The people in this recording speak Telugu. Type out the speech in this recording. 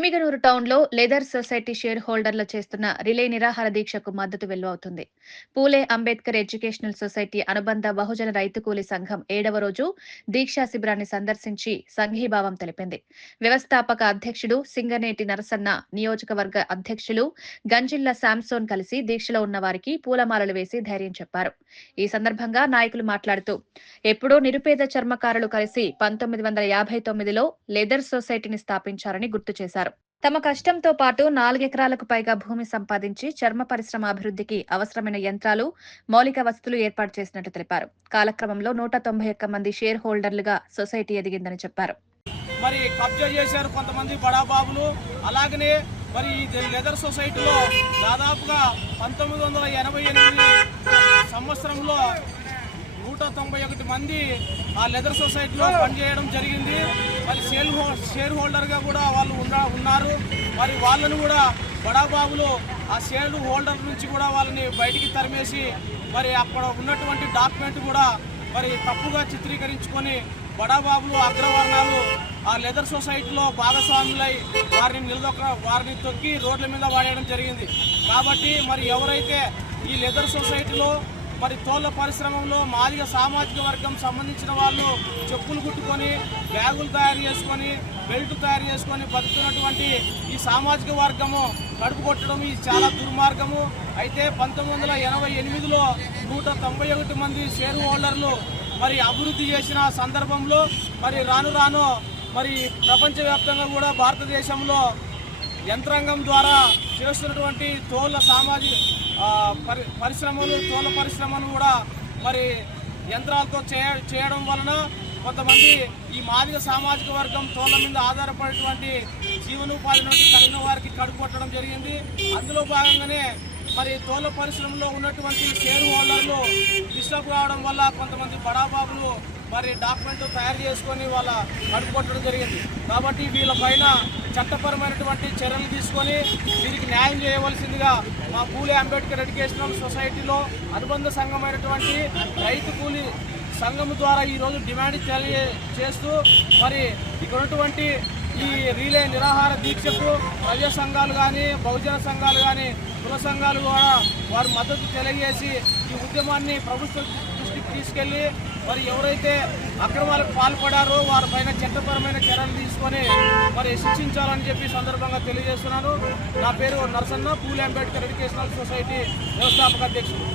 ఎమ్మిగనూరు టౌన్లో లెదర్ సొసైటీ షేర్ హోల్డర్లు చేస్తున్న రిలే నిరాహార దీక్షకు మద్దతు వెలువవుతుంది పూలే అంబేద్కర్ ఎడ్యుకేషనల్ సొసైటీ అనుబంధ బహుజన రైతు కూలీ సంఘం ఏడవ రోజు దీక్షా శిబిరాన్ని సందర్శించి సంఘీభావం తెలిపింది. వ్యవస్థాపక అధ్యక్షుడు సింగనేటి నరసన్న నియోజకవర్గ అధ్యక్షులు గంజిల్ల శాంసోన్ కలిసి దీక్షలో ఉన్న వారికి పూలమాలలు వేసి ధైర్యం చెప్పారు. ఈ సందర్భంగా నాయకులు మాట్లాడుతూ ఎప్పుడో నిరుపేద చర్మకారులు కలిసి పంతొమ్మిది వందల యాభై తొమ్మిదిలో లెదర్ సొసైటీని స్థాపించారని గుర్తు చేశారు. తమ కష్టంతో పాటు నాలుగెకరాలకు పైగా భూమి సంపాదించి చర్మ పరిశ్రమ అభివృద్ధికి అవసరమైన యంత్రాలు మౌలిక వసతులు ఏర్పాటు చేసినట్టు తెలిపారు. కాలక్రమంలో నూట తొంభై ఒక్క మంది షేర్ హోల్డర్లుగా సొసైటీ ఎదిగిందని చెప్పారు. మరి కబ్జా చేశారు కొంతమంది బడాబాబులు. అలాగనే మరి లెదర్ సొసైటీలో దాదాపుగా పంతొమ్మిది వందల ఎనభై ఎనిమిది సంవత్సరంలో నూట తొంభై ఒకటి మంది ఆ లెదర్ సొసైటీలో పనిచేయడం జరిగింది. మరి షేర్ హో షేర్ హోల్డర్గా కూడా వాళ్ళు ఉన్న ఉన్నారు. మరి వాళ్ళను కూడా బడాబాబులు ఆ షేర్ హోల్డర్ నుంచి కూడా వాళ్ళని బయటికి తరిమేసి మరి అక్కడ ఉన్నటువంటి డాక్యుమెంట్ కూడా మరి తప్పుగా చిత్రీకరించుకొని బడాబాబులు అగ్రవర్ణాలు ఆ లెదర్ సొసైటీలో భాగస్వాములై వారిని నిలదొక్క వారిని తొక్కి రోడ్ల మీద వాడేయడం జరిగింది. కాబట్టి మరి ఎవరైతే ఈ లెదర్ సొసైటీలో మరి తోళ్ళ పరిశ్రమలో మాదిగ సామాజిక వర్గం సంబంధించిన వాళ్ళు చెప్పులు కుట్టుకొని బ్యాగులు తయారు చేసుకొని బెల్ట్ తయారు చేసుకొని బతుకుతున్నటువంటి ఈ సామాజిక వర్గము కడుపు కొట్టడం ఇది చాలా దుర్మార్గము. అయితే పంతొమ్మిది వందల ఎనభై ఎనిమిదిలో నూట తొంభై ఒకటి మంది షేర్ హోల్డర్లు మరి అభివృద్ధి చేసిన సందర్భంలో మరి రాను రాను మరి ప్రపంచవ్యాప్తంగా కూడా భారతదేశంలో యంత్రాంగం ద్వారా చేస్తున్నటువంటి తోళ్ళ సామాజిక పరి పరిశ్రమలు తోళ్ళ పరిశ్రమను కూడా మరి యంత్రాలతో చేయ చేయడం వలన కొంతమంది ఈ మాదిగ సామాజిక వర్గం తోళ్ళ మీద ఆధారపడేటువంటి జీవనోపాధి నుండి కలిగిన వారికి కడుకొట్టడం జరిగింది. అందులో భాగంగానే మరి తోళ్ళ పరిశ్రమలో ఉన్నటువంటి షేర్ హోల్డర్లు డిస్టర్బ్ కావడం వల్ల కొంతమంది బడాబాబులు మరి డాక్యుమెంట్ తయారు చేసుకొని వాళ్ళ కడుపుకొట్టడం జరిగింది. కాబట్టి వీళ్ళపైన చట్టపరమైనటువంటి చర్యలు తీసుకొని వీరికి న్యాయం చేయవలసిందిగా మా పూలే అంబేద్కర్ ఎడ్యుకేషనల్ సొసైటీలో అనుబంధ సంఘమైనటువంటి రైతు కూలీ సంఘం ద్వారా ఈరోజు డిమాండ్ చేస్తూ మరి ఇక్కడ ఉన్నటువంటి ఈ రీలే నిరాహార దీక్షకు ప్రజా సంఘాలు కానీ బహుజన సంఘాలు కానీ గృహ సంఘాలు కూడా వారు మద్దతు తెలియజేసి ఈ ఉద్యమాన్ని ప్రభుత్వ దృష్టికి తీసుకెళ్ళి మరి ఎవరైతే అక్రమాలకు పాల్పడారో వారిపైన చట్టపరమైన చర్యలు తీసుకొని మరి శిక్షించాలని చెప్పి సందర్భంగా తెలియజేస్తున్నాను. నా పేరు నరసన్న పూలి అంబేద్కర్ ఎడ్యుకేషనల్ సొసైటీ వ్యవస్థాపక అధ్యక్షుడు.